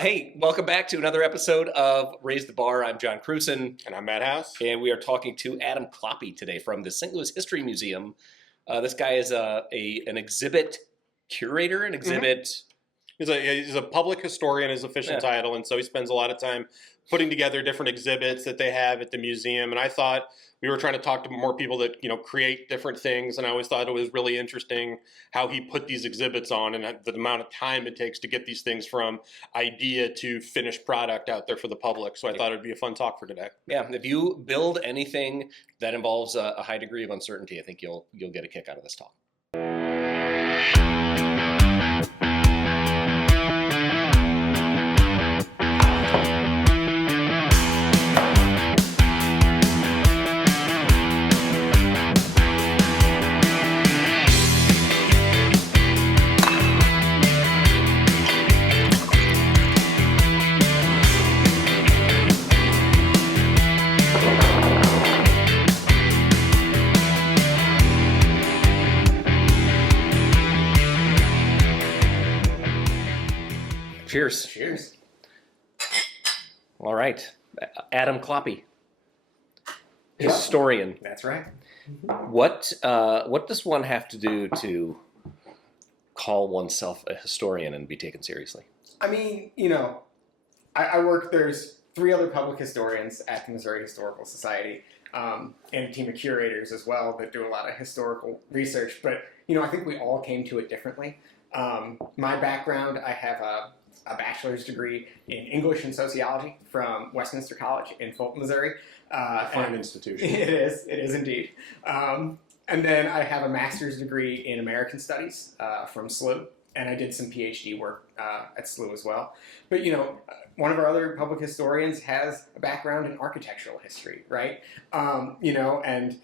Hey, welcome back to another episode of Raise the Bar. I'm John Krewson. And I'm Matt House. And we are talking to Adam Kloppe today from the St. Louis History Museum. This guy is an exhibit curator, an exhibit... He's a public historian, his official title, and so he spends a lot of time putting together different exhibits that they have at the museum. And I thought we were trying to talk to more people that create different things, and I always thought it was really interesting how he put these exhibits on and the amount of time it takes to get these things from idea to finished product out there for the public. So I thought it'd be a fun talk for today. Yeah, if you build anything that involves a high degree of uncertainty, I think you'll get a kick out of this talk. Cheers. Cheers. All right. Adam Kloppe, historian. That's right. What does one have to do to call oneself a historian and be taken seriously? I mean, I work, there's 3 other public historians at the Missouri Historical Society, and a team of curators as well that do a lot of historical research. But, I think we all came to it differently. My background, I have a bachelor's degree in English and sociology from Westminster College in Fulton, Missouri. Fine institution. It is indeed. And then I have a master's degree in American Studies from SLU, and I did some PhD work at SLU as well. But, one of our other public historians has a background in architectural history, right? And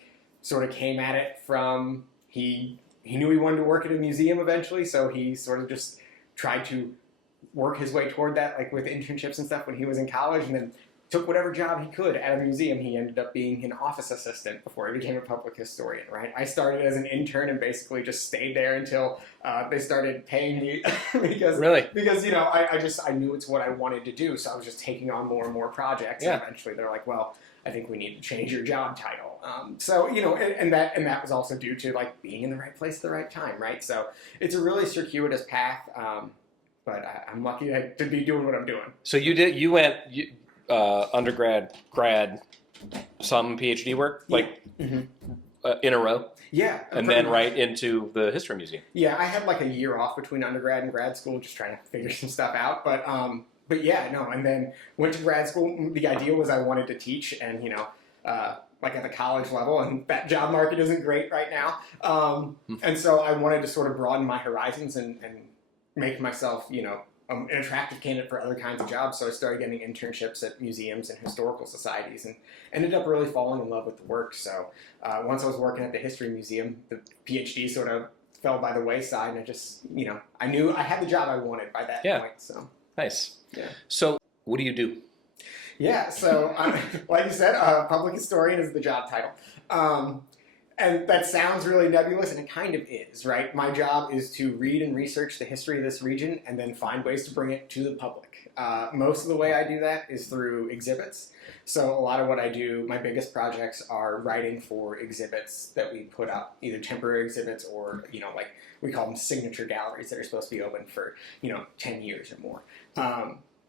sort of came at it from, he knew he wanted to work at a museum eventually, so he sort of just tried to work his way toward that, like with internships and stuff when he was in college, and then took whatever job he could at a museum. He ended up being an office assistant before he became a public historian, right? I started as an intern and basically just stayed there until they started paying me because I knew it's what I wanted to do, so I was just taking on more and more projects. Yeah. And eventually they're like, well, I think we need to change your job title. And that was also due to like being in the right place at the right time, right? So it's a really circuitous path. But I'm lucky to be doing what I'm doing. So you went undergrad, grad, some PhD work, in a row? Yeah. And then right into the History Museum? Yeah, I had like a year off between undergrad and grad school just trying to figure some stuff out. But yeah, no, and then went to grad school. The idea was I wanted to teach and, like at the college level, and that job market isn't great right now. And so I wanted to sort of broaden my horizons and make myself, an attractive candidate for other kinds of jobs. So I started getting internships at museums and historical societies and ended up really falling in love with the work. So once I was working at the History Museum, the PhD sort of fell by the wayside, and I just, I knew I had the job I wanted by that point. So nice. Yeah. So what do you do? Yeah, so like you said, public historian is the job title. And that sounds really nebulous, and it kind of is, right? My job is to read and research the history of this region and then find ways to bring it to the public. Most of the way I do that is through exhibits. So a lot of what I do, my biggest projects are writing for exhibits that we put up, either temporary exhibits or, like we call them signature galleries that are supposed to be open for, 10 years or more.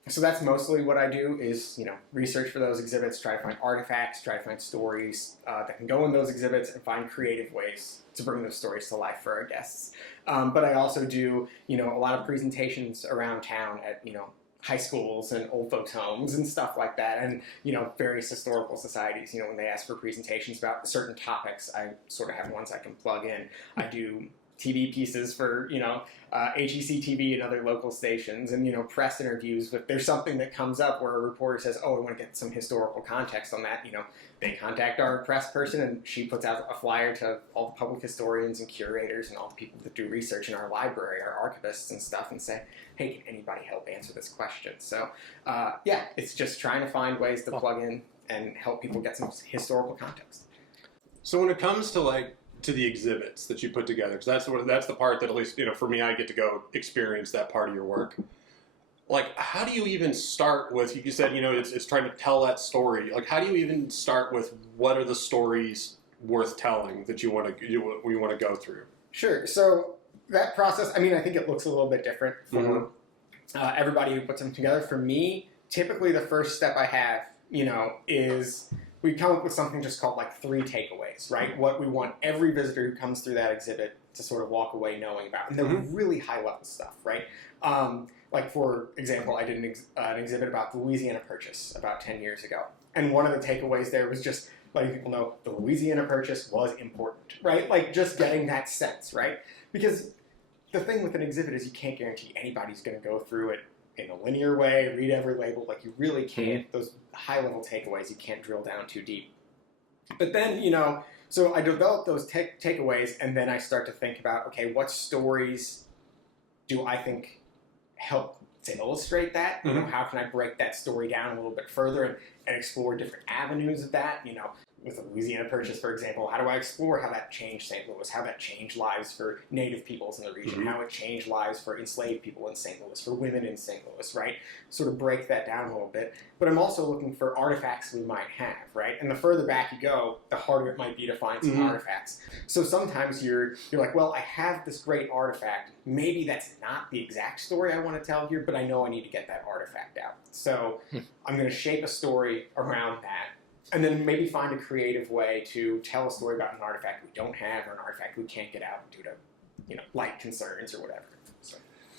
So that's mostly what I do is, research for those exhibits, try to find artifacts, try to find stories that can go in those exhibits and find creative ways to bring those stories to life for our guests. But I also do, a lot of presentations around town at, high schools and old folks' homes and stuff like that. And, various historical societies, when they ask for presentations about certain topics, I sort of have ones I can plug in. I do TV pieces for, HEC TV and other local stations, and, press interviews. If there's something that comes up where a reporter says, oh, I want to get some historical context on that, they contact our press person, and she puts out a flyer to all the public historians and curators and all the people that do research in our library, our archivists and stuff, and say, hey, can anybody help answer this question? So, it's just trying to find ways to plug in and help people get some historical context. So when it comes to to the exhibits that you put together, because that's the part that, at least for me, I get to go experience that part of your work. like, how do you even start with, you said, it's trying to tell that story. Like, how do you even start with what are the stories worth telling that you want to go through? Sure. So that process, I mean, I think it looks a little bit different for everybody who puts them together. For me, typically the first step I have, is we come up with something just called like 3 takeaways, right? What we want every visitor who comes through that exhibit to sort of walk away knowing about. And they're really high level stuff, right? Like, for example, I did an exhibit about the Louisiana Purchase about 10 years ago. And one of the takeaways there was just letting people know the Louisiana Purchase was important, right? Like, just getting that sense, right? Because the thing with an exhibit is you can't guarantee anybody's going to go through it in a linear way, read every label. Like, you really can't. Those high-level takeaways, you can't drill down too deep. But then, so I develop those takeaways, and then I start to think about, okay, what stories do I think help to illustrate that? How can I break that story down a little bit further and explore different avenues of that? With the Louisiana Purchase, for example, how do I explore how that changed St. Louis, how that changed lives for Native peoples in the region, how it changed lives for enslaved people in St. Louis, for women in St. Louis, right? Sort of break that down a little bit. But I'm also looking for artifacts we might have, right? And the further back you go, the harder it might be to find some artifacts. So sometimes you're like, well, I have this great artifact. Maybe that's not the exact story I want to tell here, but I know I need to get that artifact out. So I'm going to shape a story around that. And then maybe find a creative way to tell a story about an artifact we don't have or an artifact we can't get out due to, light concerns or whatever.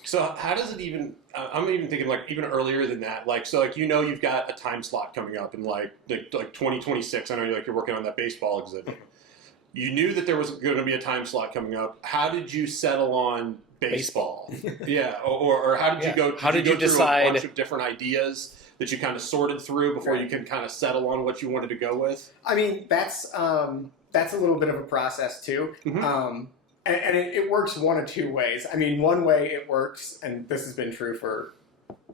So how does it even, I'm even thinking like even earlier than that, like, so like, you've got a time slot coming up in like 2026. I know you're working on that baseball exhibit. You knew that there was going to be a time slot coming up. How did you settle on baseball? Yeah. Or how did you go, how did you go through decide a bunch of different ideas that you kind of sorted through before you can kind of settle on what you wanted to go with? I mean, that's a little bit of a process too. And it works one of 2 ways. I mean, one way it works, and this has been true for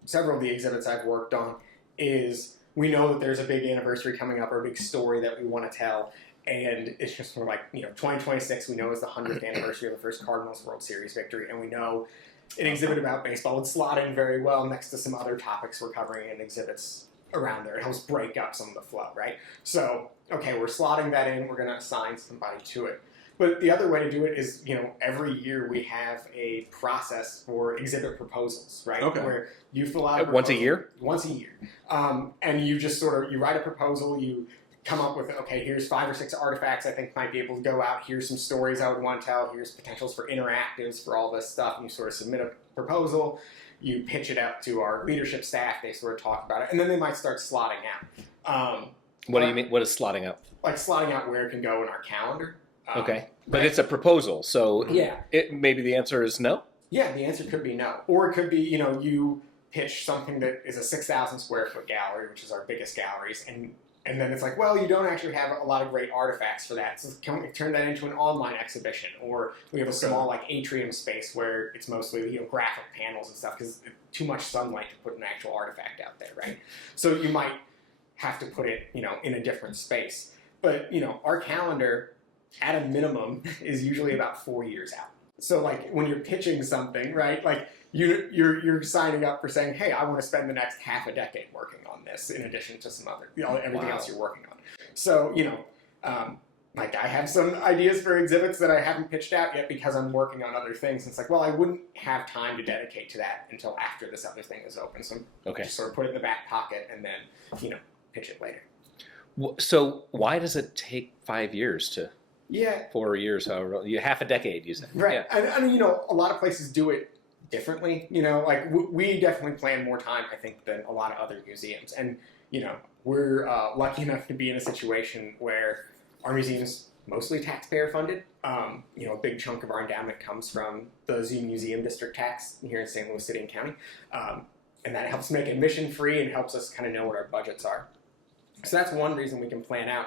several of the exhibits I've worked on, is we know that there's a big anniversary coming up or a big story that we want to tell. And it's just sort of like, 2026 we know is the 100th anniversary of the first Cardinals World Series victory. And we know an exhibit about baseball would slot in very well next to some other topics we're covering in exhibits around there. It helps break up some of the flow, right? So, okay, we're slotting that in. We're going to assign somebody to it. But the other way to do it is, every year we have a process for exhibit proposals, right? Okay. Where you fill out a once a proposal. year? Once a year. And you just sort of, you write a proposal, you come up with, okay, here's 5 or 6 artifacts I think might be able to go out. Here's some stories I would want to tell. Here's potentials for interactives for all this stuff. And you sort of submit a proposal. You pitch it out to our leadership staff. They sort of talk about it. And then they might start slotting out. What do you mean? What is slotting out? Like slotting out where it can go in our calendar. Okay. But it's a proposal. So yeah. Maybe the answer is no? Yeah, the answer could be no. Or it could be, you pitch something that is a 6,000 square foot gallery, which is our biggest galleries, and then it's like, well, you don't actually have a lot of great artifacts for that. So can we turn that into an online exhibition? Or we have a small atrium space where it's mostly graphic panels and stuff because too much sunlight to put an actual artifact out there, right? So you might have to put it, in a different space. But, our calendar at a minimum is usually about 4 years out. So like when you're pitching something, right? Like you're signing up for saying, hey, I want to spend the next half a decade working on this in addition to some other, everything else you're working on. So, like I have some ideas for exhibits that I haven't pitched out yet because I'm working on other things. And it's like, well, I wouldn't have time to dedicate to that until after this other thing is open. So just sort of put it in the back pocket and then, pitch it later. So why does it take 5 years to... Yeah. 4 years, however, half a decade, you said. Right. Yeah. And a lot of places do it differently. Like we definitely plan more time, I think, than a lot of other museums. And, we're lucky enough to be in a situation where our museum's mostly taxpayer funded. A big chunk of our endowment comes from the Zoo Museum District tax here in St. Louis City and County. And that helps make admission free and helps us kind of know what our budgets are. So that's one reason we can plan out.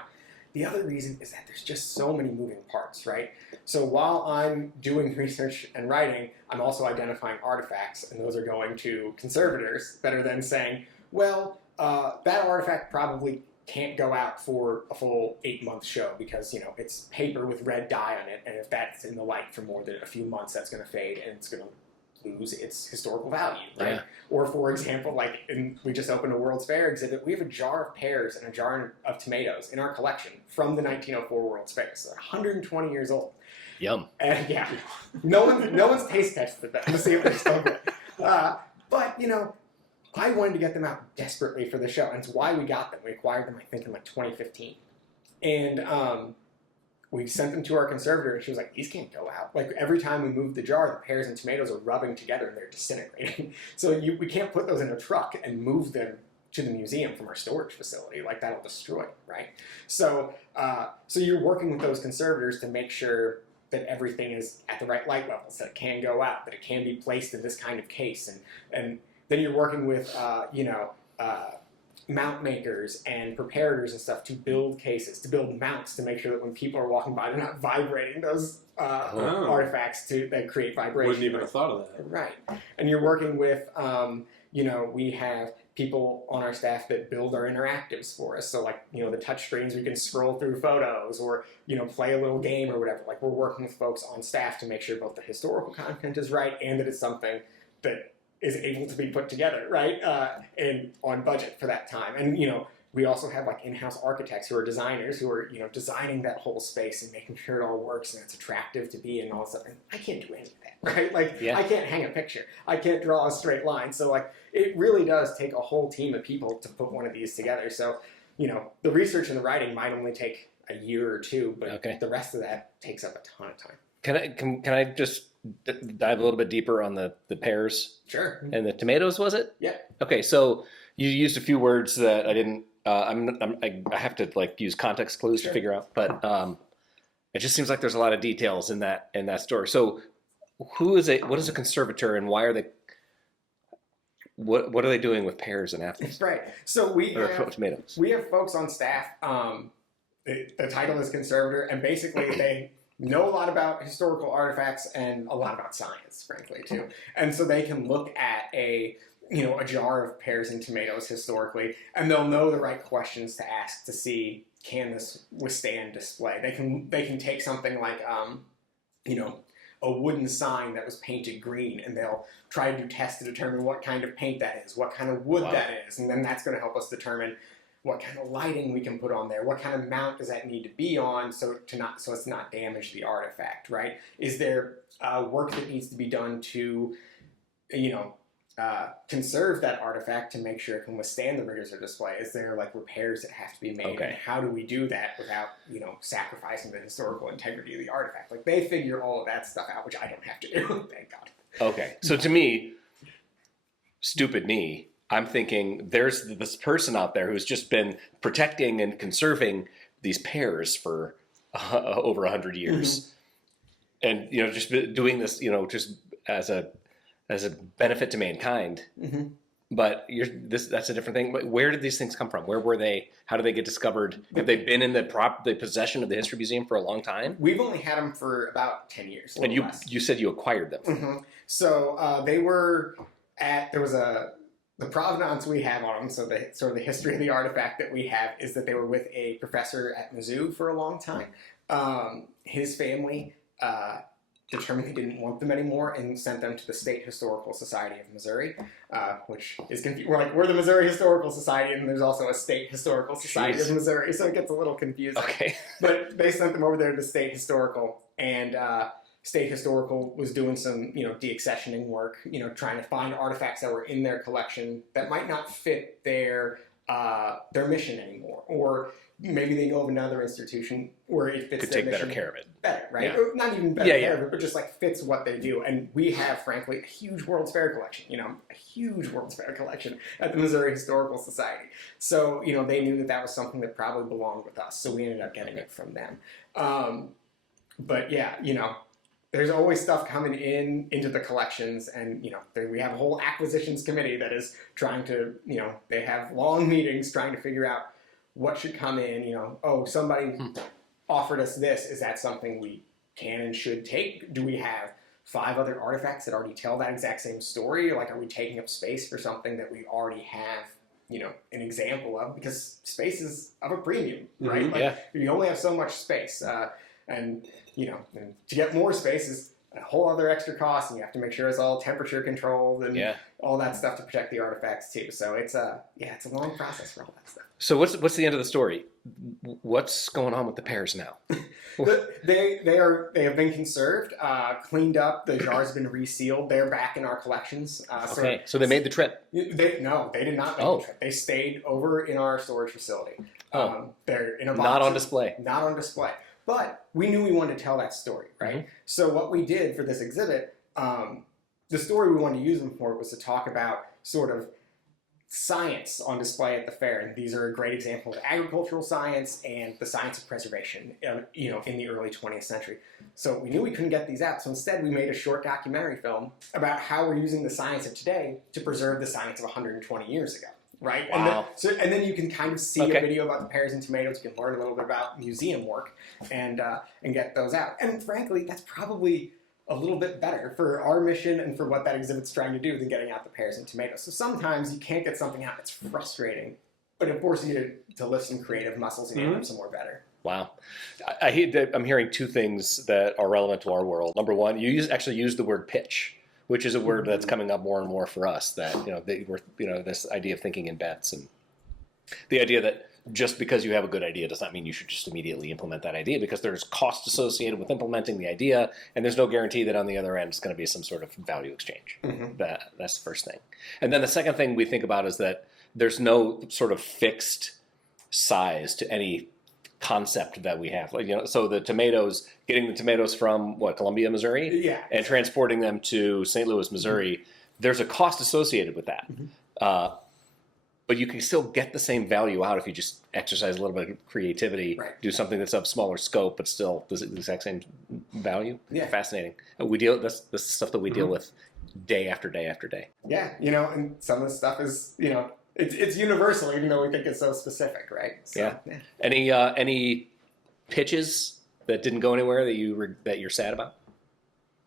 The other reason is that there's just so many moving parts, right? So while I'm doing research and writing, I'm also identifying artifacts, and those are going to conservators that are then saying, well, that artifact probably can't go out for a full 8-month show because, it's paper with red dye on it, and if that's in the light for more than a few months, that's going to fade and it's going to lose its historical value, right? Yeah. Or for example, like we just opened a World's Fair exhibit. We have a jar of pears and a jar of tomatoes in our collection from the 1904 World's Fair. So they're 120 years old. Yum. And yeah, no one's taste tested them to see if they're still good. But I wanted to get them out desperately for the show, and it's why we got them. We acquired them, I think, in like 2015, and we sent them to our conservator, and she was like, "These can't go out. Like every time we move the jar, the pears and tomatoes are rubbing together and they're disintegrating. So we can't put those in a truck and move them to the museum from our storage facility. Like that'll destroy it, right? So you're working with those conservators to make sure that everything is at the right light levels, that it can go out, that it can be placed in this kind of case, and then you're working with mount makers and preparators and stuff to build cases, to build mounts, to make sure that when people are walking by, they're not vibrating those artifacts that create vibration. Wouldn't even have thought of that. Right. And you're working with, we have people on our staff that build our interactives for us. So like, the touch screens, we can scroll through photos or, play a little game or whatever. Like we're working with folks on staff to make sure both the historical content is right and that it's something that is able to be put together, right? And on budget for that time. And, we also have like in-house architects who are designers who are, designing that whole space and making sure it all works and it's attractive to be and all that stuff. And I can't do any of that, right? Like I can't hang a picture. I can't draw a straight line. So like it really does take a whole team of people to put one of these together. So, the research and the writing might only take a year or two, but the rest of that takes up a ton of time. Can I just dive a little bit deeper on the pears? Sure. And the tomatoes, was it? Yeah. Okay, so you used a few words that I didn't. I have to like use context clues to figure out, but it just seems like there's a lot of details in that story. So, what is a conservator, and why are they? What are they doing with pears and apples? Right. So tomatoes. We have folks on staff. The title is conservator, and basically they know a lot about historical artifacts and a lot about science, frankly, too. And so they can look at a jar of pears and tomatoes historically, and they'll know the right questions to ask to see, can this withstand display? They can take something like, a wooden sign that was painted green, and they'll try to do tests to determine what kind of paint that is, what kind of wood that is, and then that's going to help us determine what kind of lighting we can put on there, what kind of mount does that need to be on so it's not damage the artifact, right? Is there work that needs to be done to, conserve that artifact to make sure it can withstand the rigors of display? Is there like repairs that have to be made? Okay. And how do we do that without, sacrificing the historical integrity of the artifact? Like they figure all of that stuff out, which I don't have to do, thank God. Okay, so to me, stupid me, I'm thinking there's this person out there who's just been protecting and conserving these pears for over 100 years, and just doing this, just as a benefit to mankind. Mm-hmm. But that's a different thing. But where did these things come from? Where were they? How did they get discovered? Have they been in the possession of the History Museum for a long time? We've only had them for about 10 years. And you said you acquired them. Mm-hmm. So they were the provenance we have on them, so the history of the artifact that we have is that they were with a professor at Mizzou for a long time. His family determined he didn't want them anymore and sent them to the State Historical Society of Missouri, which is confusing. We're the Missouri Historical Society, and there's also a State Historical Society of Missouri, so it gets a little confusing. Okay. But they sent them over there to the State Historical, and State Historical was doing some, deaccessioning work, trying to find artifacts that were in their collection that might not fit their mission anymore, or maybe they go of another institution where it fits their mission. Could take better care of it. Better, right? Yeah. Or not even better care of it, but just like fits what they do. And we have, frankly, a huge World's Fair collection, a huge World's Fair collection at the Missouri Historical Society. So, they knew that was something that probably belonged with us. So we ended up getting it from them. But yeah, there's always stuff coming into the collections, and we have a whole acquisitions committee that is trying to, they have long meetings trying to figure out what should come in. Somebody offered us this. Is that something we can and should take? Do we have 5 other artifacts that already tell that exact same story? Like, are we taking up space for something that we already have, an example of? Because space is of a premium, right? Mm-hmm. You only have so much space, and to get more space is a whole other extra cost, and you have to make sure it's all temperature controlled and all that stuff to protect the artifacts too. So it's a long process for all that stuff. So what's the end of the story? What's going on with the pears now? They have been conserved, cleaned up. The jars have been resealed. They're back in our collections. So they made the trip. They did not make the trip. They stayed over in our storage facility. They're in a box. Not on display. Not on display. But we knew we wanted to tell that story, right? Mm-hmm. So what we did for this exhibit, the story we wanted to use them for was to talk about sort of science on display at the fair. And these are a great example of agricultural science and the science of preservation, in the early 20th century. So we knew we couldn't get these out. So instead we made a short documentary film about how we're using the science of today to preserve the science of 120 years ago. Right. Wow. And then you can kind of see a video about the pears and tomatoes. You can learn a little bit about museum work and get those out. And frankly, that's probably a little bit better for our mission and for what that exhibit's trying to do than getting out the pears and tomatoes. So sometimes you can't get something out. It's frustrating, but it forces you to lift some creative muscles and make some more better. Wow. I'm hearing two things that are relevant to our world. Number one, you actually use the word pitch, which is a word that's coming up more and more for us, that, this idea of thinking in bets, and the idea that just because you have a good idea does not mean you should just immediately implement that idea, because there's cost associated with implementing the idea, and there's no guarantee that on the other end it's going to be some sort of value exchange. Mm-hmm. That's the first thing. And then the second thing we think about is that there's no sort of fixed size to any concept that we have. So the tomatoes, getting the tomatoes from Columbia, Missouri, and transporting them to St. Louis, Missouri, there's a cost associated with that. Mm-hmm. But you can still get the same value out if you just exercise a little bit of creativity, do something that's of smaller scope, but still the exact same value. Yeah. Fascinating. That's the stuff that we deal with day after day after day. Yeah, and some of the stuff is, it's universal, even though we think it's so specific, right? So, yeah. Any pitches that didn't go anywhere that you're sad about?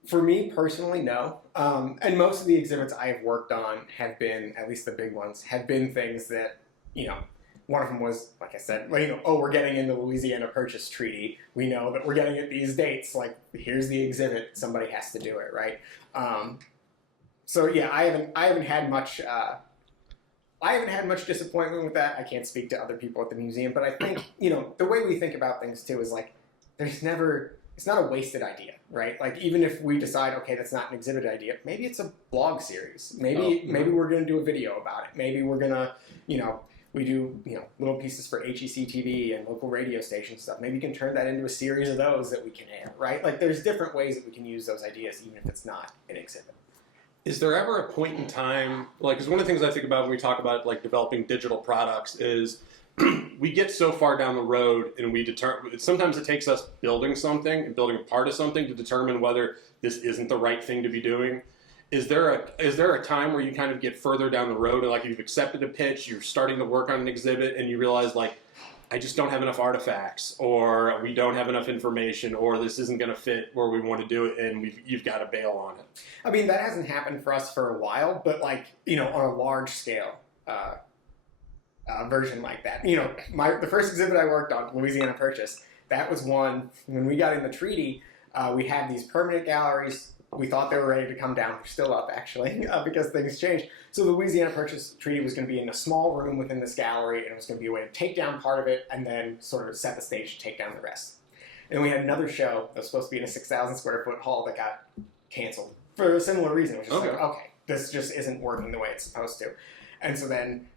For me personally, no. And most of the exhibits I have worked on have been, at least the big ones, have been things that, one of them was, like I said, we're getting in the Louisiana Purchase Treaty. We know that we're getting at these dates. Like, here's the exhibit. Somebody has to do it, right? So yeah, I haven't had much. I haven't had much disappointment with that. I can't speak to other people at the museum, but I think, the way we think about things too is like, it's not a wasted idea, right? Like, even if we decide, okay, that's not an exhibit idea, maybe it's a blog series. Maybe we're going to do a video about it. Maybe we're going to, we do, little pieces for HEC TV and local radio station stuff. Maybe you can turn that into a series of those that we can air, right? Like, there's different ways that we can use those ideas, even if it's not an exhibit. Is there ever a point in time, because one of the things I think about when we talk about developing digital products is we get so far down the road and sometimes it takes us building something and building a part of something to determine whether this isn't the right thing to be doing. Is there a time where you kind of get further down the road and you've accepted a pitch, you're starting to work on an exhibit and you realize I just don't have enough artifacts, or we don't have enough information, or this isn't going to fit where we want to do it, and you've got to bail on it? I mean, that hasn't happened for us for a while, but on a large scale version like that. The first exhibit I worked on, Louisiana Purchase, that was one, when we got in the treaty, we had these permanent galleries. We thought they were ready to come down. They're still up, actually, because things changed. So the Louisiana Purchase Treaty was going to be in a small room within this gallery, and it was going to be a way to take down part of it and then sort of set the stage to take down the rest. And we had another show that was supposed to be in a 6,000 square foot hall that got canceled for a similar reason, which is okay, this just isn't working the way it's supposed to. And so then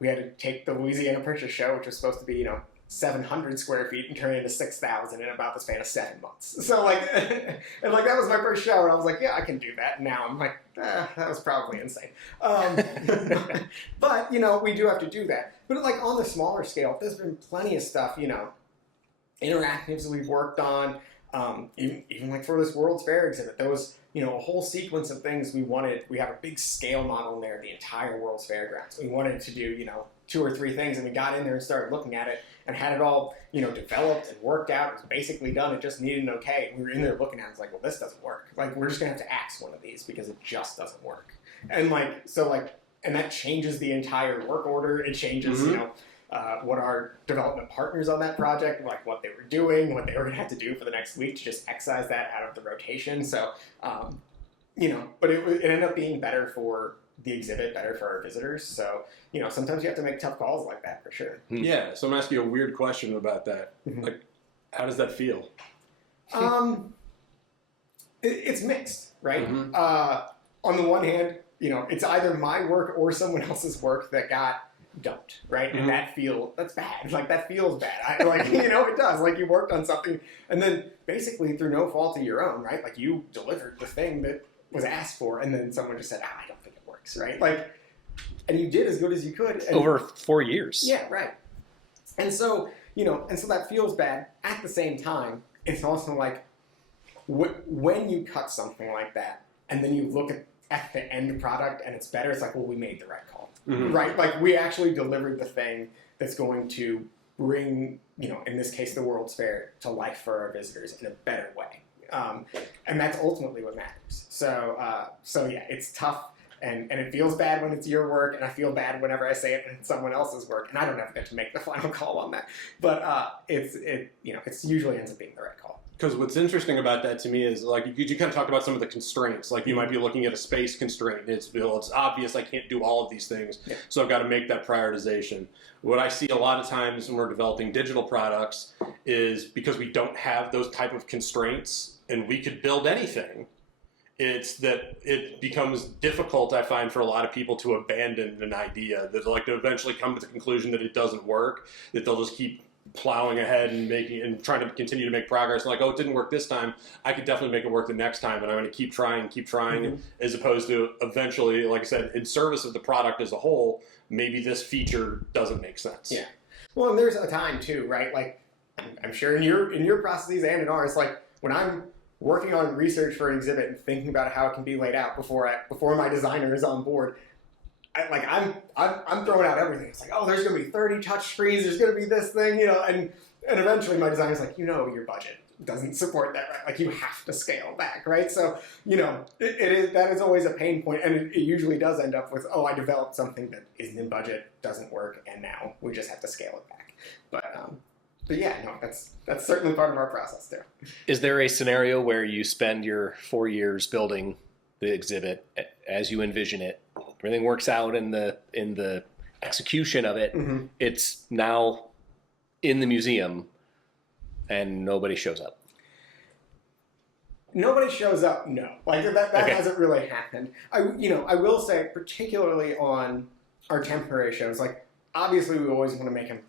we had to take the Louisiana Purchase show, which was supposed to be, 700 square feet, and turn it into 6,000 in about the span of 7 months. So and that was my first show, and I was like, yeah, I can do that. And now I'm like, that was probably insane. But, we do have to do that. But on the smaller scale, there's been plenty of stuff, interactives that we've worked on, even for this World's Fair exhibit, there was, a whole sequence of things we wanted. We have a big scale model in there, the entire World's Fairgrounds. We wanted to do, 2 or 3 things, and we got in there and started looking at it and had it all, developed and worked out. It was basically done. It just needed an okay. We were in there looking at it. It's like, well, this doesn't work. We're just going to have to axe one of these because it just doesn't work. And and that changes the entire work order. It changes, what our development partners on that project, like what they were doing, what they were going to have to do for the next week to just excise that out of the rotation. So, but it ended up being better for the exhibit, better for our visitors. So, sometimes you have to make tough calls like that for sure. Yeah. So I'm asking you a weird question about that. Mm-hmm. Like, how does that feel? It's mixed, right? Mm-hmm. On the one hand, it's either my work or someone else's work that got dumped, right? Mm-hmm. And that's bad. Like, that feels bad. It does. Like, you worked on something, and then basically through no fault of your own, right? Like, you delivered the thing that was asked for, and then someone just said, I don't think it works, right? Like, and you did as good as you could. And, Over 4 years. Yeah, right. And so, so that feels bad. At the same time, it's also like, when you cut something like that, and then you look at the end product and it's better, it's like, well, we made the right call, right? Like, we actually delivered the thing that's going to bring, in this case, the World's Fair to life for our visitors in a better way. And that's ultimately what matters. So yeah, it's tough. And it feels bad when it's your work, and I feel bad whenever I say it and it's someone else's work, and I don't ever get to make the final call on that. But it usually ends up being the right call. Because what's interesting about that to me is, like, you kind of talked about some of the constraints. Like, you might be looking at a space constraint. It's obvious I can't do all of these things, so I've got to make that prioritization. What I see a lot of times when we're developing digital products is because we don't have those type of constraints, and we could build anything, it's that it becomes difficult, I find, for a lot of people to abandon an idea, that like to eventually come to the conclusion that it doesn't work, that they'll just keep plowing ahead and trying to continue to make progress. Like, oh, it didn't work this time, I could definitely make it work the next time, and I'm going to keep trying, as opposed to eventually, like I said, in service of the product as a whole, maybe this feature doesn't make sense. Yeah. Well, and there's a time too, right? Like, I'm sure in your processes and in ours, like, when I'm working on research for an exhibit and thinking about how it can be laid out before my designer is on board, I'm throwing out everything. It's like, oh, there's going to be 30 touch screens. There's going to be this thing, and eventually my designer's like, your budget doesn't support that, right? Like, you have to scale back, right? So, that is always a pain point, and it usually does end up with, oh, I developed something that isn't in budget, doesn't work, and now we just have to scale it back. But yeah, no, that's certainly part of our process too. Is there a scenario where you spend your 4 years building the exhibit as you envision it, everything works out in the execution of it, it's now in the museum and nobody shows up? Nobody shows up, no. Like, that Okay. hasn't really happened. I will say, particularly on our temporary shows, like, obviously we always want to make them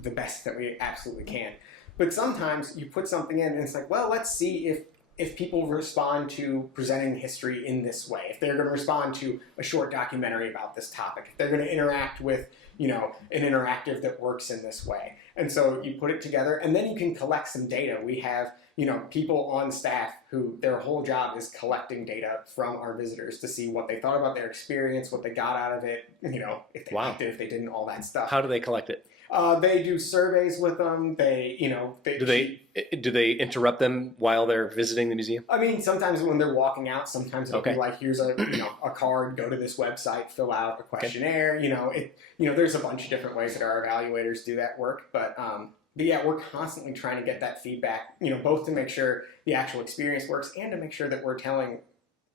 the best that we absolutely can. But sometimes you put something in and it's like, well, let's see if people respond to presenting history in this way, if they're going to respond to a short documentary about this topic, if they're going to interact with, an interactive that works in this way. And so you put it together, and then you can collect some data. We have, people on staff who their whole job is collecting data from our visitors to see what they thought about their experience, what they got out of it, if they liked it, if they didn't, all that stuff. How do they collect it? They do surveys with them. Do they interrupt them while they're visiting the museum? I mean, sometimes when they're walking out, sometimes it'll Okay. be like, here's a card, go to this website, fill out a questionnaire. There's a bunch of different ways that our evaluators do that work. But yeah, we're constantly trying to get that feedback, both to make sure the actual experience works and to make sure that we're telling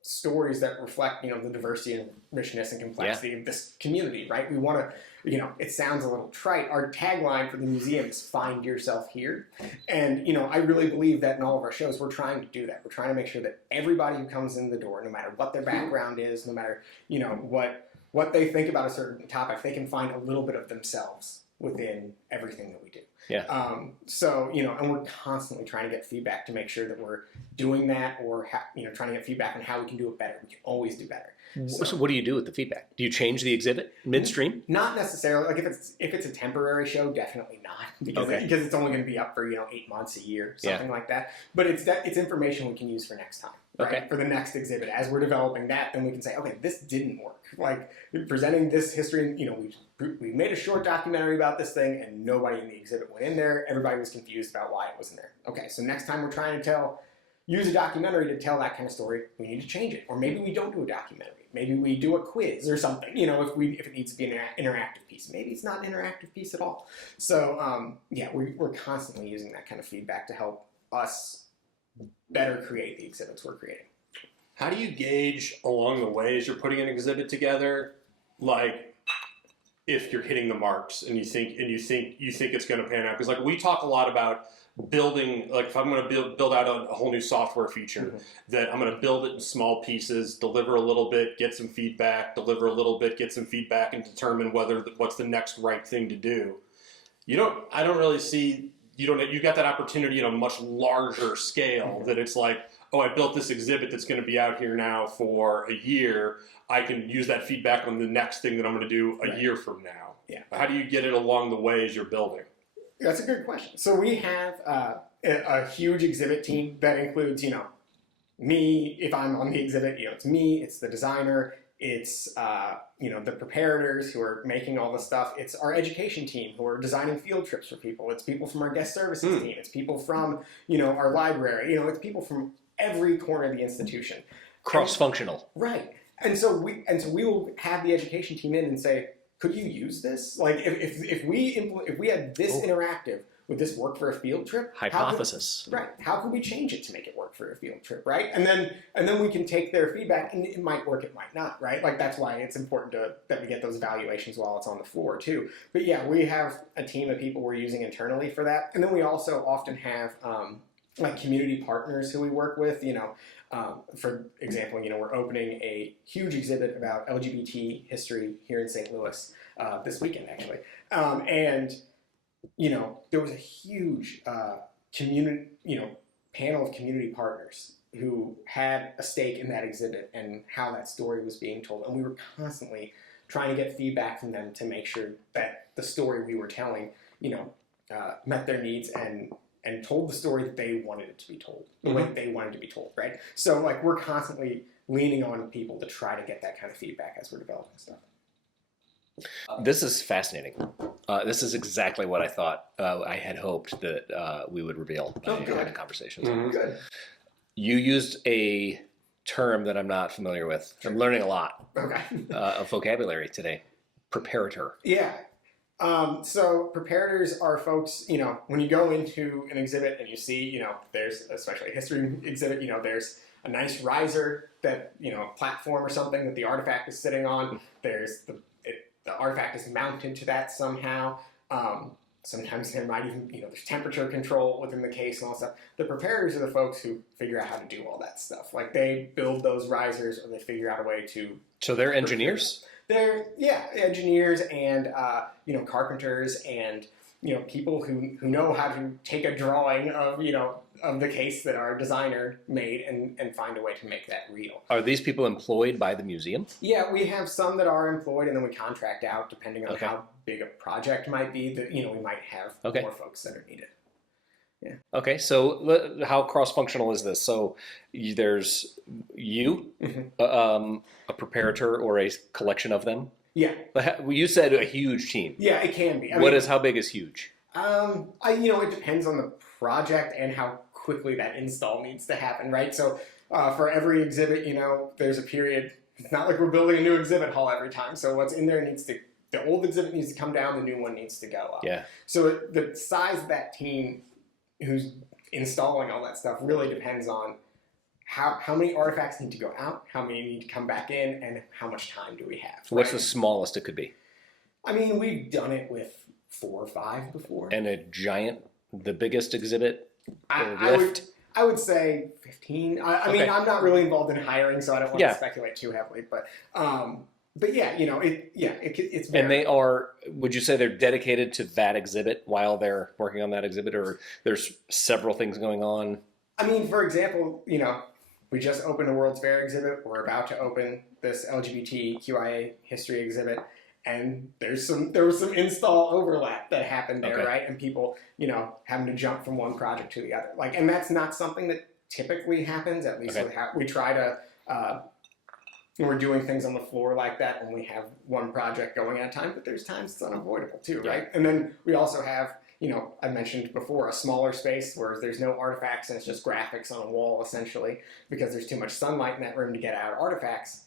stories that reflect, the diversity and richness and complexity of this community, right? We want to, it sounds a little trite. Our tagline for the museum is "Find yourself here," and I really believe that in all of our shows, we're trying to do that. We're trying to make sure that everybody who comes in the door, no matter what their background is, no matter what they think about a certain topic, they can find a little bit of themselves within everything that we do. Yeah. And we're constantly trying to get feedback to make sure that we're doing that, or trying to get feedback on how we can do it better. We can always do better. So what do you do with the feedback? Do you change the exhibit midstream? Not necessarily. Like, if it's a temporary show, definitely not, because it's only going to be up for 8 months, a year, something like that. But it's information we can use for next time, right? Okay. For the next exhibit, as we're developing that, then we can say, okay, this didn't work. Like, presenting this history, we made a short documentary about this thing, and nobody in the exhibit went in there. Everybody was confused about why it wasn't there. Okay, so next time we're trying to use a documentary to tell that kind of story, we need to change it. Or maybe we don't do a documentary. maybe we do a quiz or something, you know, if it needs to be an interactive piece. Maybe it's not an interactive piece at all. So yeah, we're constantly using that kind of feedback to help us better create the exhibits we're creating. How do you gauge along the way as you're putting an exhibit together, like if you're hitting the marks and you think it's going to pan out? Because like we talk a lot about building, like if I'm going to build out a whole new software feature, that I'm going to build it in small pieces, deliver a little bit, get some feedback, deliver a little bit, get some feedback, and determine what's the next right thing to do. You got that opportunity on a much larger scale that it's like, oh, I built this exhibit that's going to be out here now for a year. I can use that feedback on the next thing that I'm going to do a year from now. Yeah. How do you get it along the way as you're building? That's a good question. So we have a huge exhibit team that includes, you know, me, if I'm on the exhibit, you know, it's me, it's the designer, it's, you know, the preparators who are making all the stuff. It's our education team who are designing field trips for people. It's people from our guest services team. It's people from, you know, our library. You know, it's people from every corner of the institution. Cross-functional. Right. And so we will have the education team in and say, could you use this? Like if we had this interactive, would this work for a field trip? Hypothesis. How could we change it to make it work for a field trip, right? And then we can take their feedback, and it might work, it might not, right? Like that's why it's important that we get those evaluations while it's on the floor too. But yeah, we have a team of people we're using internally for that, and then we also often have like community partners who we work with. You know, for example, you know, we're opening a huge exhibit about LGBT history here in St. Louis this weekend, actually, and you know, there was a huge community, you know, panel of community partners who had a stake in that exhibit and how that story was being told. And we were constantly trying to get feedback from them to make sure that the story we were telling, you know, met their needs and told the story that they wanted it to be told, the way they wanted to be told, right? So, like, we're constantly leaning on people to try to get that kind of feedback as we're developing stuff. This is fascinating. This is exactly what I thought. I had hoped that we would reveal in the conversations. Good. You used a term that I'm not familiar with. I'm learning a lot of vocabulary today. Preparator. Yeah. So preparators are folks, you know, when you go into an exhibit and you see, you know, there's especially a history exhibit, you know, there's a nice riser that, you know, a platform or something that the artifact is sitting on. There's the artifact is mounted to that somehow. Sometimes there might even, you know, there's temperature control within the case and all that stuff. The preparators are the folks who figure out how to do all that stuff. Like they build those risers or they figure out a way to. So they're engineers? They're, yeah, engineers and, you know, carpenters and, you know, people who know how to take a drawing of, you know, of the case that our designer made and find a way to make that real. Are these people employed by the museum? Yeah, we have some that are employed and then we contract out depending on how big a project might be. That, you know, we might have more folks that are needed. Yeah. Okay, so how cross-functional is this? So there's you, a preparator or a collection of them? Yeah. You said a huge team. Yeah, it can be. How big is huge? You know, it depends on the project and how quickly that install needs to happen, right? So for every exhibit, you know, there's a period. It's not like we're building a new exhibit hall every time. So what's in there the old exhibit needs to come down, the new one needs to go up. Yeah. So the size of that team who's installing all that stuff really depends on how many artifacts need to go out, how many need to come back in, and how much time do we have. Right? What's the smallest it could be? I mean, we've done it with 4 or 5 before. And the biggest exhibit? I would say 15. I mean, I'm not really involved in hiring, so I don't want to speculate too heavily. But yeah, you know, it's very. And they are, would you say they're dedicated to that exhibit while they're working on that exhibit, or there's several things going on? I mean, for example, you know, we just opened a World's Fair exhibit. We're about to open this LGBTQIA history exhibit. And there was some install overlap that happened there, right? And people, you know, having to jump from one project to the other. Like, and that's not something that typically happens. At least we try to. We're doing things on the floor like that when we have one project going at a time. But there's times it's unavoidable too, right? And then we also have, you know, I mentioned before, a smaller space where there's no artifacts and it's just graphics on a wall essentially because there's too much sunlight in that room to get out artifacts.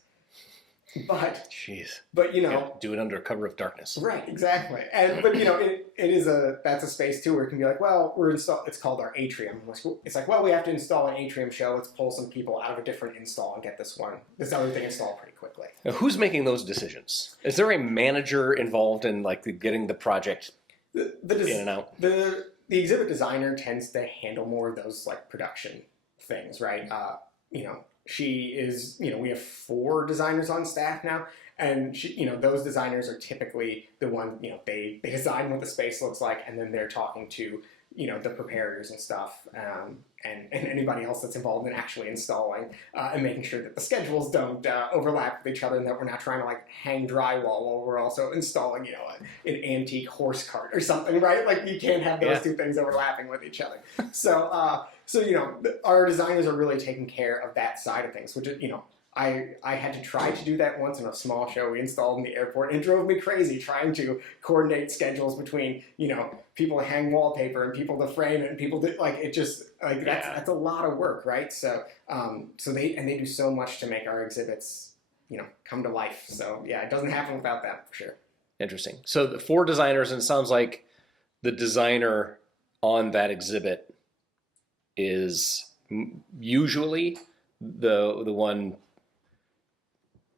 Jeez. but Do it under cover of darkness. right, exactly. But that's a space too where it can be like, well, it's called our atrium. It's like, well, we have to install an atrium show. Let's pull some people out of a different install and get this other thing installed pretty quickly. Now, who's making those decisions? Is there a manager involved in like getting the project in and out? The exhibit designer tends to handle more of those like production things, right? She is, we have 4 designers on staff now, and those designers are typically the one, they design what the space looks like, and then they're talking to, the preparators and stuff, and anybody else that's involved in actually installing, and making sure that the schedules don't overlap with each other, and that we're not trying to like hang drywall while we're also installing, an antique horse cart or something, right? Like you can't have those 2 things overlapping with each other. So, our designers are really taking care of that side of things, which is, I had to try to do that once in a small show we installed in the airport, and it drove me crazy trying to coordinate schedules between, people to hang wallpaper and people to frame it and people to, that's a lot of work, right? So, they do so much to make our exhibits, come to life. So yeah, it doesn't happen without that for sure. Interesting. So the 4 designers, and it sounds like the designer on that exhibit is usually the one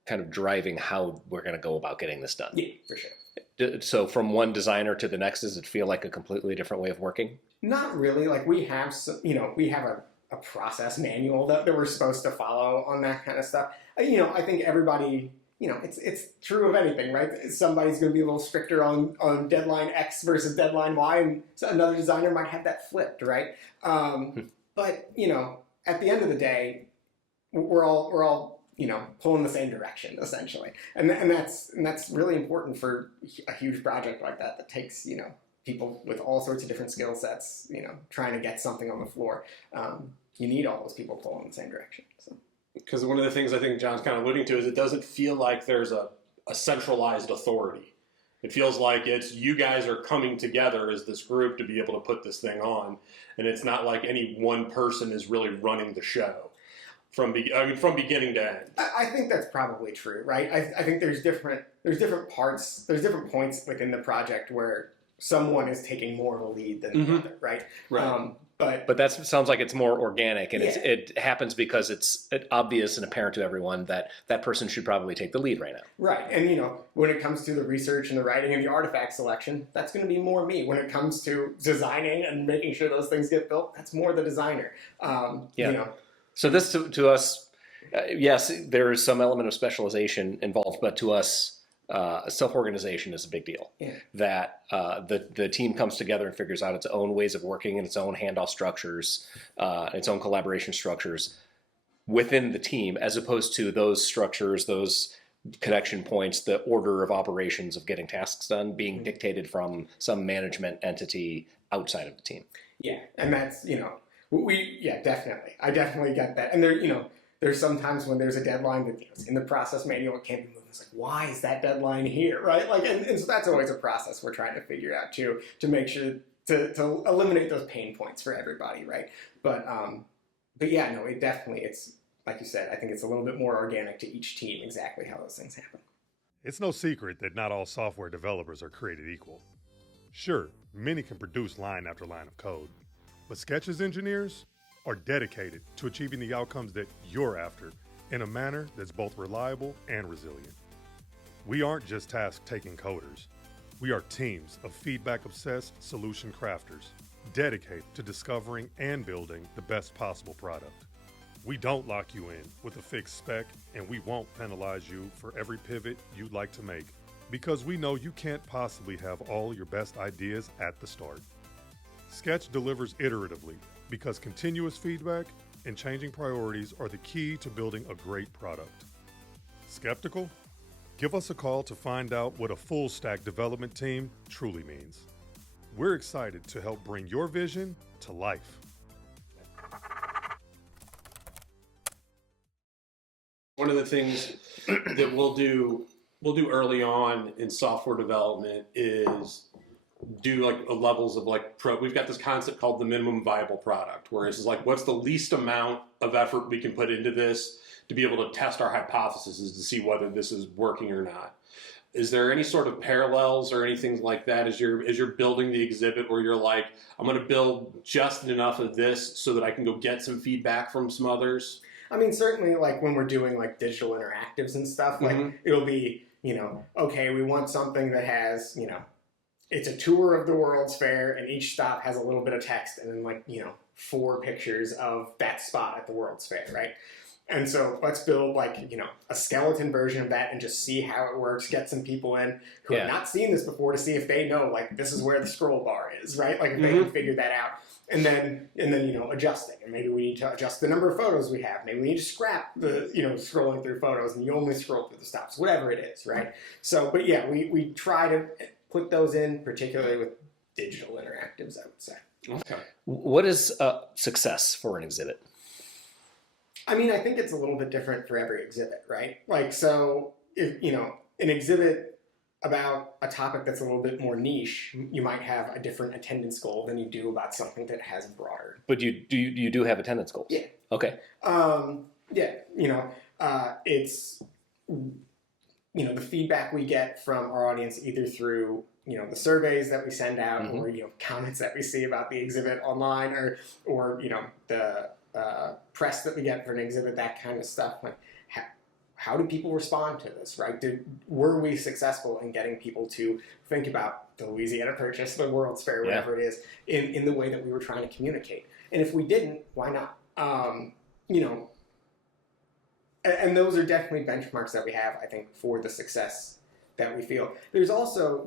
kind of driving how we're going to go about getting this done. Yeah, for sure. So from one designer to the next, does it feel like a completely different way of working? Not really. Like we have a process manual that we're supposed to follow on that kind of stuff. I think everybody, it's true of anything, right? Somebody's going to be a little stricter on deadline X versus deadline Y, and so another designer might have that flipped, right? But, at the end of the day, we're all pulling the same direction essentially, and that's really important for a huge project like that takes people with all sorts of different skill sets, trying to get something on the floor. You need all those people pulling in the same direction. So. Because one of the things I think John's kind of alluding to is it doesn't feel like there's a centralized authority. It feels like it's you guys are coming together as this group to be able to put this thing on, and it's not like any one person is really running the show. From beginning to end. I think that's probably true, right? I think there's different parts, there's different points within the project where someone is taking more of a lead than the other, right? Right. But that sounds like it's more organic, and it happens because it's obvious and apparent to everyone that person should probably take the lead right now. Right, and when it comes to the research and the writing and the artifact selection, that's going to be more me. When it comes to designing and making sure those things get built, that's more the designer. So this to us, yes, there is some element of specialization involved, but to us, self-organization is a big deal. Yeah. That the team comes together and figures out its own ways of working and its own handoff structures, its own collaboration structures within the team, as opposed to those structures, those connection points, the order of operations of getting tasks done being dictated from some management entity outside of the team. Yeah, and that's, definitely. I definitely get that. And there's sometimes when there's a deadline that in the process manual, it can't be moved. It's like, why is that deadline here, right? And so that's always a process we're trying to figure out too, to make sure to eliminate those pain points for everybody, right? But yeah, no, it's like you said, I think it's a little bit more organic to each team exactly how those things happen. It's no secret that not all software developers are created equal. Sure, many can produce line after line of code, but Sketch's engineers are dedicated to achieving the outcomes that you're after in a manner that's both reliable and resilient. We aren't just task-taking coders. We are teams of feedback-obsessed solution crafters dedicated to discovering and building the best possible product. We don't lock you in with a fixed spec, and we won't penalize you for every pivot you'd like to make, because we know you can't possibly have all your best ideas at the start. Sketch delivers iteratively because continuous feedback and changing priorities are the key to building a great product. Skeptical? Give us a call to find out what a full-stack development team truly means. We're excited to help bring your vision to life. One of the things that we'll do early on in software development is do levels of we've got this concept called the minimum viable product, where it's like, what's the least amount of effort we can put into this to be able to test our hypotheses to see whether this is working or not. Is there any sort of parallels or anything like that as you're building the exhibit where you're like, I'm going to build just enough of this so that I can go get some feedback from some others? I mean, certainly, like when we're doing like digital interactives and stuff, like it'll be, okay, we want something that has, it's a tour of the World's Fair, and each stop has a little bit of text, and then 4 pictures of that spot at the World's Fair, right? And so let's build a skeleton version of that and just see how it works, get some people in who have not seen this before to see if they know, this is where the scroll bar is, right? Like if they can figure that out. And then adjusting. And maybe we need to adjust the number of photos we have. Maybe we need to scrap the, scrolling through photos and you only scroll through the stops, whatever it is, right? So, but yeah, we try to put those in, particularly with digital interactives, I would say. Okay. What is success for an exhibit? I mean, I think it's a little bit different for every exhibit, right? So if, an exhibit about a topic that's a little bit more niche, you might have a different attendance goal than you do about something that has a broader. But you do have attendance goals? Yeah. Okay. It's, the feedback we get from our audience either through, the surveys that we send out or, comments that we see about the exhibit online or the press that we get for an exhibit, that kind of stuff. Like, how do people respond to this, right? Were we successful in getting people to think about the Louisiana Purchase, the World's Fair, whatever it is, in the way that we were trying to communicate? And if we didn't, why not? And those are definitely benchmarks that we have, I think, for the success that we feel. There's also,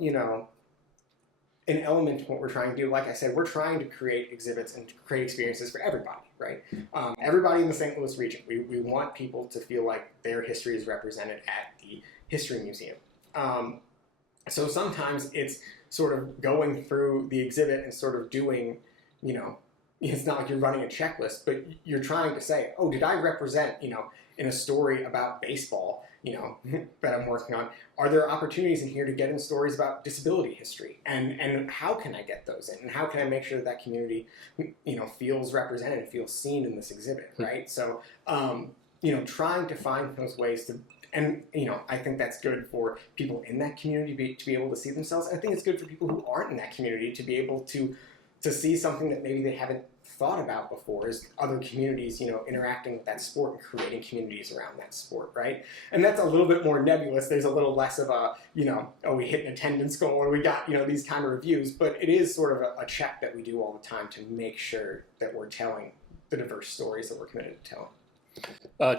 an element to what we're trying to do. Like I said, we're trying to create exhibits and create experiences for everybody, right? Everybody in the St. Louis region. We want people to feel like their history is represented at the History Museum. So sometimes it's sort of going through the exhibit and sort of doing, it's not like you're running a checklist, but you're trying to say, oh, did I represent, in a story about baseball, that I'm working on, are there opportunities in here to get in stories about disability history? And how can I get those in? And how can I make sure that community, feels represented and feels seen in this exhibit, right? So, trying to find those ways to, and, I think that's good for people in that community to be able to see themselves. I think it's good for people who aren't in that community to be able to see something that maybe they haven't thought about before, is other communities, interacting with that sport and creating communities around that sport, right? And that's a little bit more nebulous. There's a little less of a, we hit an attendance goal or we got, these kind of reviews, but it is sort of a check that we do all the time to make sure that we're telling the diverse stories that we're committed to telling.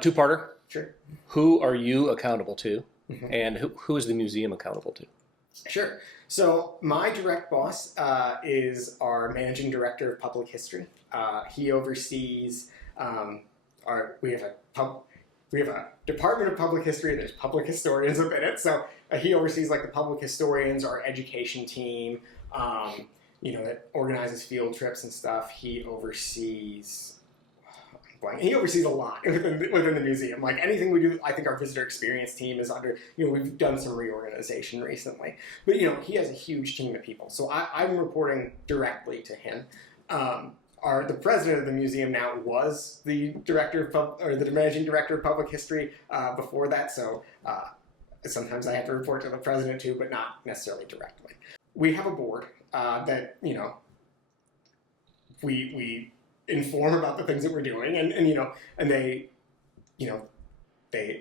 Two-parter. Sure. Who are you accountable to, and who is the museum accountable to? Sure. So my direct boss is our managing director of public history. He oversees we have a department of public history. There's public historians within it. So he oversees the public historians, our education team, that organizes field trips and stuff. He oversees a lot within the museum. Like anything we do, I think our visitor experience team is under, we've done some reorganization recently. But, he has a huge team of people. So I'm reporting directly to him. The president of the museum now was the the managing director of public history before that. So sometimes I have to report to the president too, but not necessarily directly. We have a board that, we inform about the things that we're doing, and they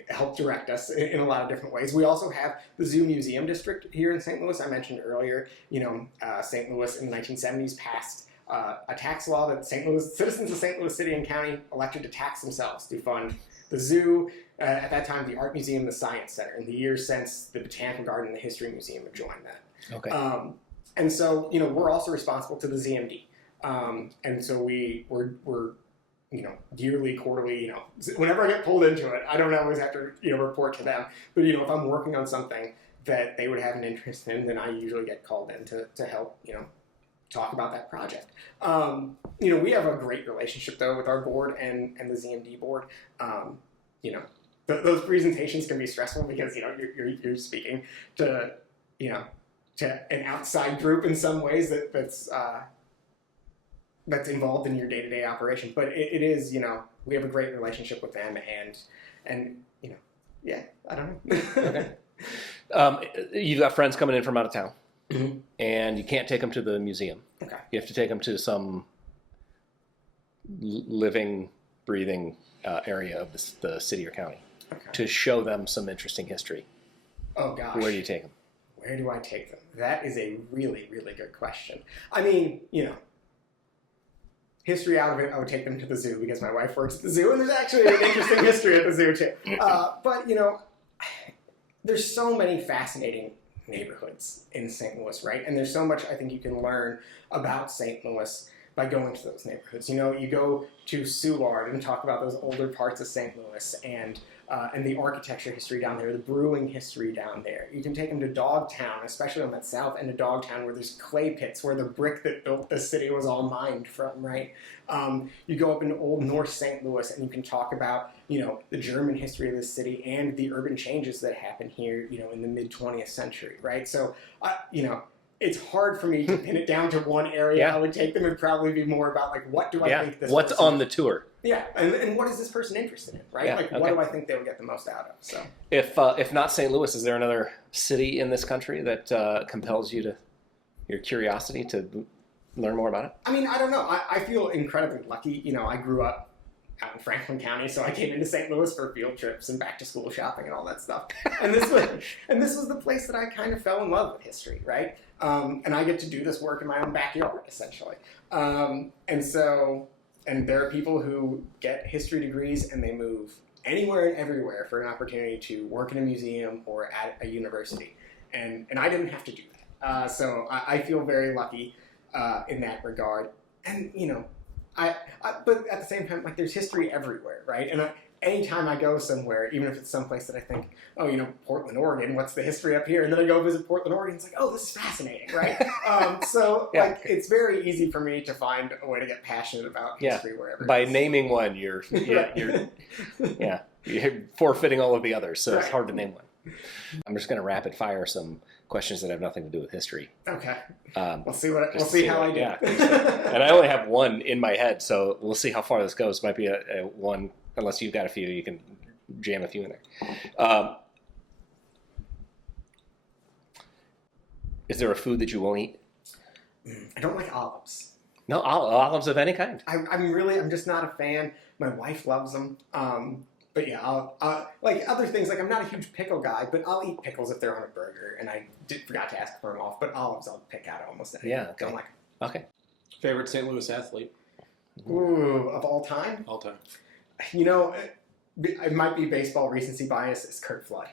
help direct us in a lot of different ways. We also have the Zoo Museum District here in St. Louis. I mentioned earlier, St. Louis in the 1970s passed a tax law that citizens of St. Louis City and County elected to tax themselves to fund the zoo. At that time, the Art Museum, the Science Center. In the years since, the Botanical Garden and the History Museum have joined that. Okay. And so, we're also responsible to the ZMD. And so we're yearly, quarterly, whenever I get pulled into it, I don't always have to, report to them. But, if I'm working on something that they would have an interest in, then I usually get called in to help, talk about that project. We have a great relationship, though, with our board and the ZMD board. Those presentations can be stressful because, you're speaking to, to an outside group in some ways that's involved in your day-to-day operation. But it is, we have a great relationship with them, and, And, yeah, I don't know. Okay. You've got friends coming in from out of town, Mhm. and you can't take them to the museum. Okay. You have to take them to some living, breathing area of the city or county Okay. to show them some interesting history. Oh, gosh. Where do you take them? Where do I take them? That is a really, really good question. I mean, history out of it, I would take them to the zoo because my wife works at the zoo, and there's actually an interesting history at the zoo too. But there's so many fascinating neighborhoods in St. Louis, right? And there's so much I think you can learn about St. Louis by going to those neighborhoods. You go to Soulard and talk about those older parts of St. Louis and the architecture history down there, the brewing history down there. You can take them to Dogtown, especially on that south end of Dogtown where there's clay pits where the brick that built the city was all mined from, right? You go up into Old North St. Louis and you can talk about, the German history of the city and the urban changes that happened here, in the mid-20th century, right? So, it's hard for me to pin it down to one area. Yeah. I would take them and probably be more about, what do I think this What's person on the tour? Yeah, and what is this person interested in, right? Yeah, What okay. do I think they would get the most out of? So, If not St. Louis, is there another city in this country that compels your curiosity to learn more about it? I mean, I don't know. I feel incredibly lucky. I grew up out in Franklin County, so I came into St. Louis for field trips and back to school shopping and all that stuff. And this was the place that I kind of fell in love with history, right? And I get to do this work in my own backyard, essentially. And there are people who get history degrees and they move anywhere and everywhere for an opportunity to work in a museum or at a university. And I didn't have to do that. So I feel very lucky in that regard. And, but at the same time, there's history everywhere, right? And anytime I go somewhere, even if it's someplace that I think, Portland, Oregon, what's the history up here? And then I go visit Portland, Oregon, it's like, oh, this is fascinating, right? It's very easy for me to find a way to get passionate about history wherever. By naming one, you're forfeiting all of the others, so it's hard to name one. I'm just going to rapid fire some questions that have nothing to do with history. Okay. We'll see how I do. Yeah, and I only have one in my head, so we'll see how far this goes. Might be a one, unless you've got a few, you can jam a few in there. Is there a food that you won't eat? I don't like olives. No, olives of any kind. I'm just not a fan. My wife loves them. But yeah, I'll like other things. Like I'm not a huge pickle guy, but I'll eat pickles if they're on a burger. And I forgot to ask for them off. But olives, I'll pick out almost anything. Yeah, okay. Don't like. Okay. Favorite St. Louis athlete? Ooh, of all time? All time. It might be baseball recency bias. Is Kurt Flood.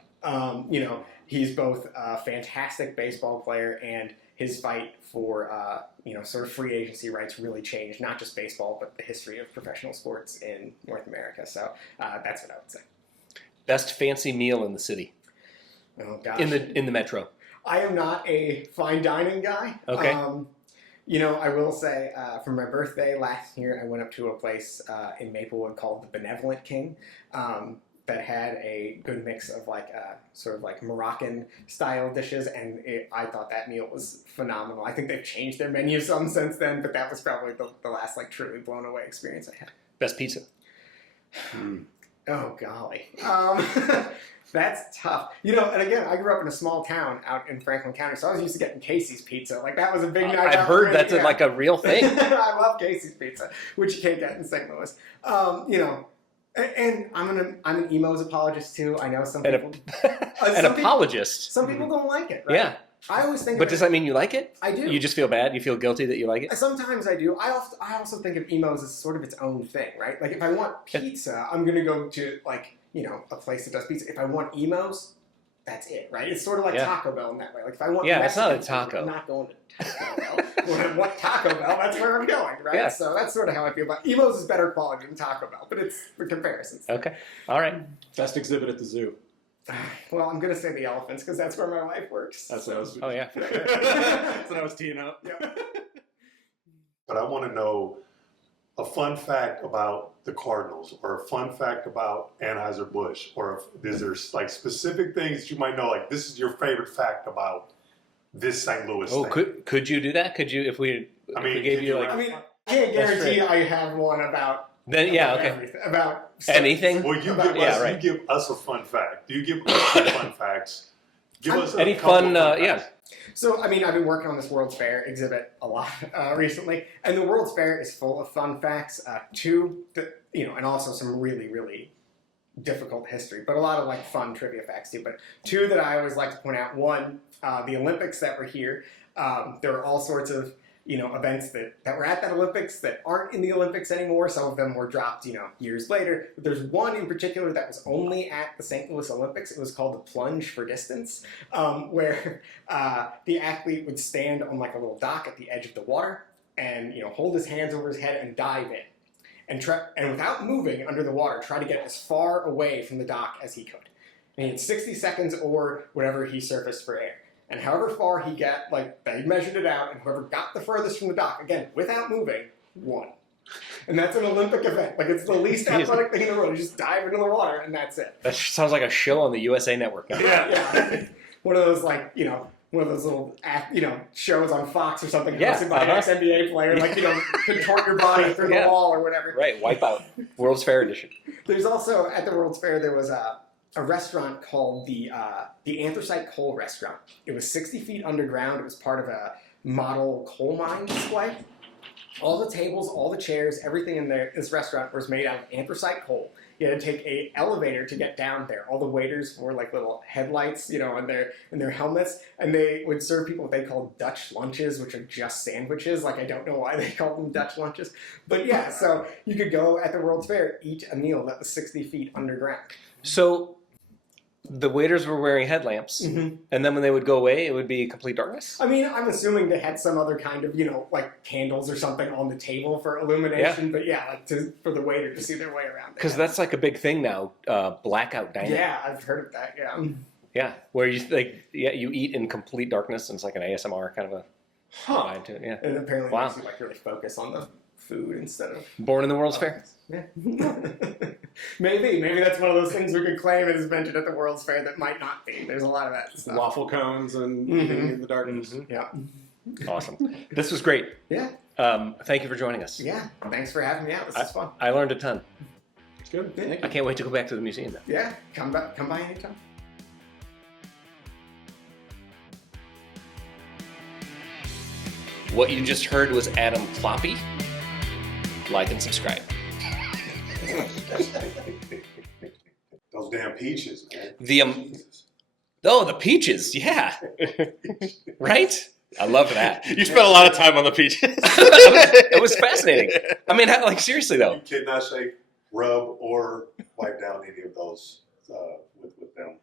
He's both a fantastic baseball player and his fight for sort of free agency rights really changed not just baseball but the history of professional sports in North America. So that's what I would say. Best fancy meal in the city. Oh gosh. In the metro. I am not a fine dining guy. Okay. I will say for my birthday last year, I went up to a place in Maplewood called the Benevolent King. That had a good mix of sort of Moroccan style dishes, and I thought that meal was phenomenal. I think they've changed their menu some since then, but that was probably the last truly blown away experience I had. Best pizza. Oh golly, that's tough. And again, I grew up in a small town out in Franklin County, so I was used to getting Casey's pizza. That was a big night. I've heard that's a real thing. I love Casey's pizza, which you can't get in St. Louis. And I'm an emos apologist too. I know some people. Apologist. Some people don't like it, right? Yeah. I always think. But does that mean you like it? I do. You just feel bad? You feel guilty that you like it? Sometimes I do. I also think of emos as sort of its own thing, right? If I want pizza, I'm gonna go to a place that does pizza. If I want emos, that's it, right? It's sort of like Taco Bell in that way. If I want it's not a Mexican food, taco. I'm not going to Taco Bell. When I want Taco Bell, that's where I'm going, right? Yeah. So that's sort of how I feel about emos is better quality than Taco Bell, but it's for comparisons. Okay. All right. Best exhibit at the zoo? Well, I'm going to say the elephants because that's where my wife works. That's what I was. Oh, yeah. That's what I was teeing up. Yeah. But I want to know a fun fact about the Cardinals or a fun fact about Anheuser-Busch, or is there specific things that you might know, this is your favorite fact about this St. Louis thing? Could you do that? Could you, if we gave you I can't guarantee I have one about then, yeah, okay. everything, about Anything? Well, you give us a fun fact. You give us some fun facts. Give us Any couple fun, of yeah. facts. So, I mean, I've been working on this World's Fair exhibit a lot recently, and the World's Fair is full of fun facts, and also some really, really difficult history, but a lot of like fun trivia facts too. But two that I always like to point out: one, the Olympics that were here. There are all sorts of events that were at that Olympics that aren't in the Olympics anymore. Some of them were dropped, years later. But there's one in particular that was only at the St. Louis Olympics. It was called the plunge for distance, where the athlete would stand on like a little dock at the edge of the water and hold his hands over his head and dive in. And without moving under the water, try to get as far away from the dock as he could. And he had 60 seconds or whatever he surfaced for air. And however far he got, they measured it out, and whoever got the furthest from the dock, again, without moving, won. And that's an Olympic event. It's the least athletic thing in the world. You just dive into the water, and that's it. That sounds like a show on the USA Network. Yeah. One of those, one of those little, shows on Fox or something, hosted by an ex-NBA player, contort your body through the wall or whatever. Right, Wipeout. World's Fair edition. There's also, at the World's Fair, there was a restaurant called the Anthracite Coal Restaurant. It was 60 feet underground. It was part of a model coal mine display. All the tables, all the chairs, everything in this restaurant was made out of anthracite coal. You had to take an elevator to get down there. All the waiters wore little headlights, in their helmets, and they would serve people what they called Dutch lunches, which are just sandwiches. I don't know why they called them Dutch lunches, but yeah. So you could go at the World's Fair, eat a meal that was 60 feet underground. So the waiters were wearing headlamps, and then when they would go away, it would be complete darkness? I mean, I'm assuming they had some other kind of, candles or something on the table for illumination, but for the waiter to see their way around. Because that's a big thing now, blackout dining. Yeah, I've heard of that, yeah. Yeah, where you eat in complete darkness, and it's like an ASMR kind of a vibe to it, yeah. And apparently makes you really focus on the food instead of... Born in the World's Fair. Yeah. Maybe that's one of those things we could claim it is invented at the World's Fair that might not be. There's a lot of that stuff. Waffle cones and eating in the darkness. Yeah. Awesome. This was great. Yeah. Thank you for joining us. Yeah. Thanks for having me out. This is fun. I learned a ton. It's good. Thank you. I can't wait to go back to the museum now. Yeah. Come by anytime. What you just heard was Adam Kloppe. Like and subscribe. Those damn peaches, man. The peaches, yeah. Right? I love that. You spent a lot of time on the peaches. It was fascinating. I mean, seriously though. You cannot say rub or wipe down any of those with them.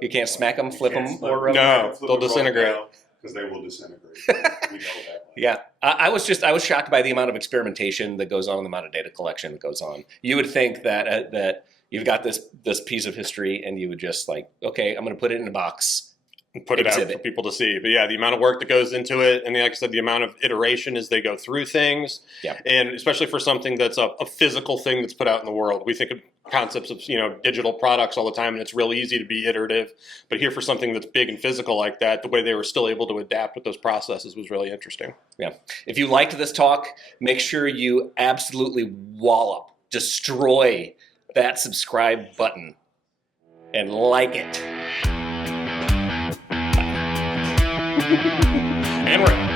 You can't smack them, flip them, or rub No, them. they'll disintegrate. Because they will disintegrate. We know that. Yeah, I was shocked by the amount of experimentation that goes on, the amount of data collection that goes on. You would think that you've got this piece of history, and you would just okay, I'm going to put it in a box, and put it out for people to see. But yeah, the amount of work that goes into it, and like I said, the amount of iteration as they go through things, and especially for something that's a physical thing that's put out in the world. We think of concepts of digital products all the time, and it's real easy to be iterative. But here, for something that's big and physical like that, the way they were still able to adapt with those processes was really interesting. Yeah. If you liked this talk, make sure you absolutely destroy that subscribe button and like it. And we're out.